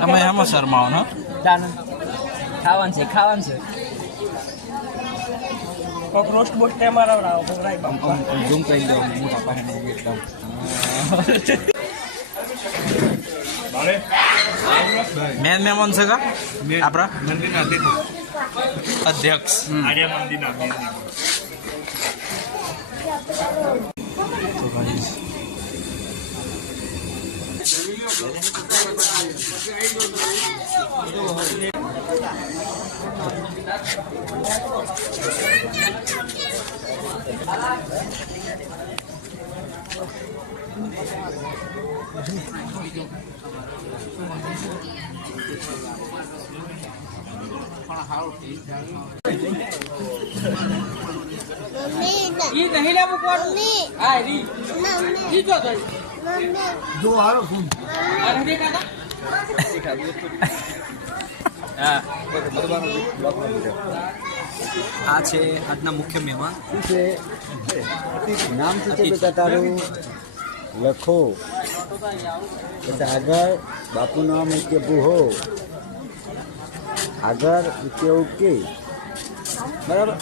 તમે એમાં શરમાવો ને ખાવાનું છે કોક રોસ્ટ બોસ્ટ તેમાં રવડાવો ભોગરાઈ બાપા ઝૂમ કરી દો મોટા પાસે એકદમ મેન મહેમાન છે કા આપણા મંદિરના અધ્યક્ષ આર્ય મંદિરના ઈ નહીં લે મૂકવાનું હા રી ઈ જો તો જો આરો ફોન અરે દે કાકા હા આ છે આજના મુખ્ય મહેમાન શું છે નામ શું છે બેટા તારું લખો બેટા આગળ બાપુનું નામ કે બુહો આગળ કે ઓકે બરાબર